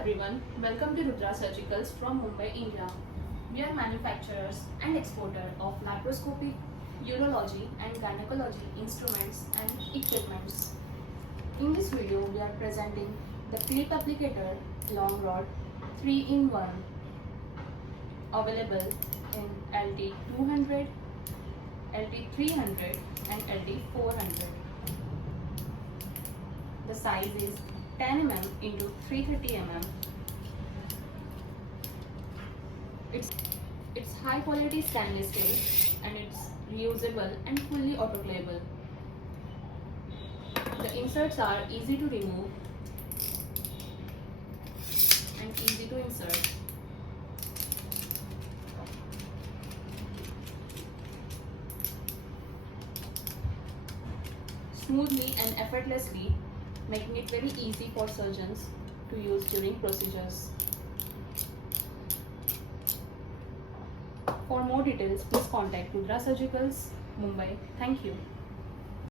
everyone, welcome to Rudra Surgicals from Mumbai, India. We are manufacturers and exporter of laparoscopic, urology and gynecology instruments and equipments. In this video, we are presenting the clip applicator long rod 3-in-1 available in Lt200, Lt300 and Lt400. The size is 10 mm into 330 mm. It's high quality stainless steel and it's reusable and fully autoclavable. The inserts are easy to remove and easy to insert. Smoothly and effortlessly, making it very easy for surgeons to use during procedures. For more details, please contact Rudra Surgicals, Mumbai. Thank you.